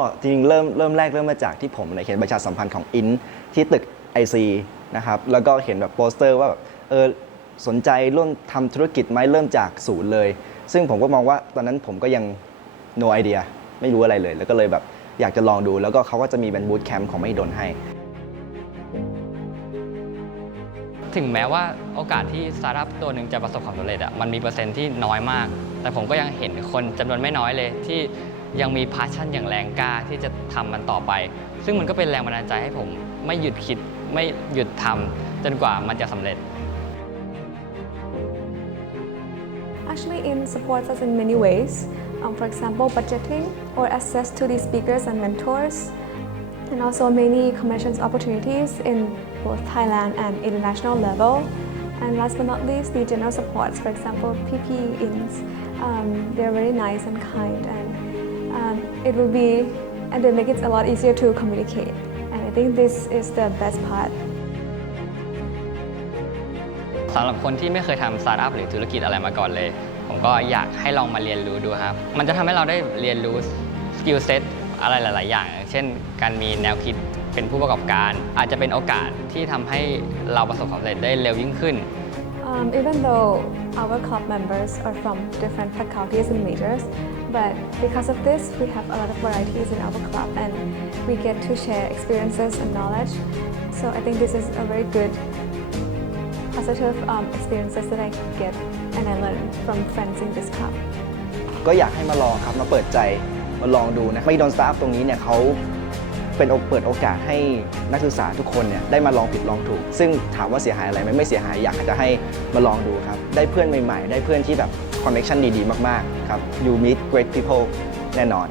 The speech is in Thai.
ก็จริงๆเริ่มเริ่มแรกเริ่มมาจากที่ผมเนี่ยเห็นประชาสัมพันธ์ของอินที่ตึก IC นะครับแล้วก็เห็นแบบโปสเตอร์ว่าแบบเออสนใจร่วมทำธุรกิจไหมเริ่มจากศูนย์เลย ซึ่งผมก็มองว่าตอนนั้นผมก็ยัง no idea ไม่รู้อะไรเลย แล้วก็เลยแบบอยากจะลองดู แล้วก็เขาก็จะมีเป็นบูตแคมป์ของไม่ดนให้ ถึงแม้ว่าโอกาสที่สตาร์ทอัพตัวหนึ่งจะประสบความสำเร็จอะมันมีเปอร์เซ็นต์ที่น้อยมาก แต่ผมก็ยังเห็นคนจำนวนไม่น้อยเลยที่ ยังมีพาชั่นอย่างแรงกล้าที่จะทำมันต่อไป ซึ่งมันก็เป็นแรงบันดาลใจให้ผม ไม่หยุดคิดไม่หยุดทำจนกว่ามันจะสำเร็จ Actually, in supports us in many ways. Um, for example, budgeting or access to these speakers and mentors, and also many commissions opportunities in both Thailand and international level. And last but not least, the general supports, for example, PP ins. Um, they're very nice and kind, and it will be, and they make it a lot easier to communicate. And I think this is the best part. สำหรับคนที่ไม่เคยทำสตาร์ทอัพหรือธุรกิจอะไรมาก่อนเลย ผมก็อยากให้ลองมาเรียนรู้ดูครับ มันจะทำให้เราได้เรียนรู้สกิลเซ็ตอะไรหลาย ๆ อย่างอย่างเช่น การมีแนวคิดเป็นผู้ประกอบการ อาจจะเป็นโอกาสที่ทำให้เราประสบความสำเร็จได้เร็วยิ่งขึ้น Um, even though our club members are from different faculties and majors, but because of this, we have a lot of varieties in our club and we get to share experiences and knowledge. So I think this is a very good positive um, experiences that I get and I learn from friends in this club. ก็อยากให้มาลองครับมาเปิดใจมาลองดูนะไม่โดนสตาร์ทตรงนี้เนี่ยเขา เป็นเปิดโอกาสให้นักศึกษาทุกคนเนี่ยได้มาลองผิดลองถูก ซึ่งถามว่าเสียหายอะไรไหมไม่เสียหายอยากจะให้มาลองดูครับ ได้เพื่อนใหม่ๆ ได้เพื่อนที่แบบคอนเนคชันดีๆ มากๆ ครับ you meet great people แน่นอน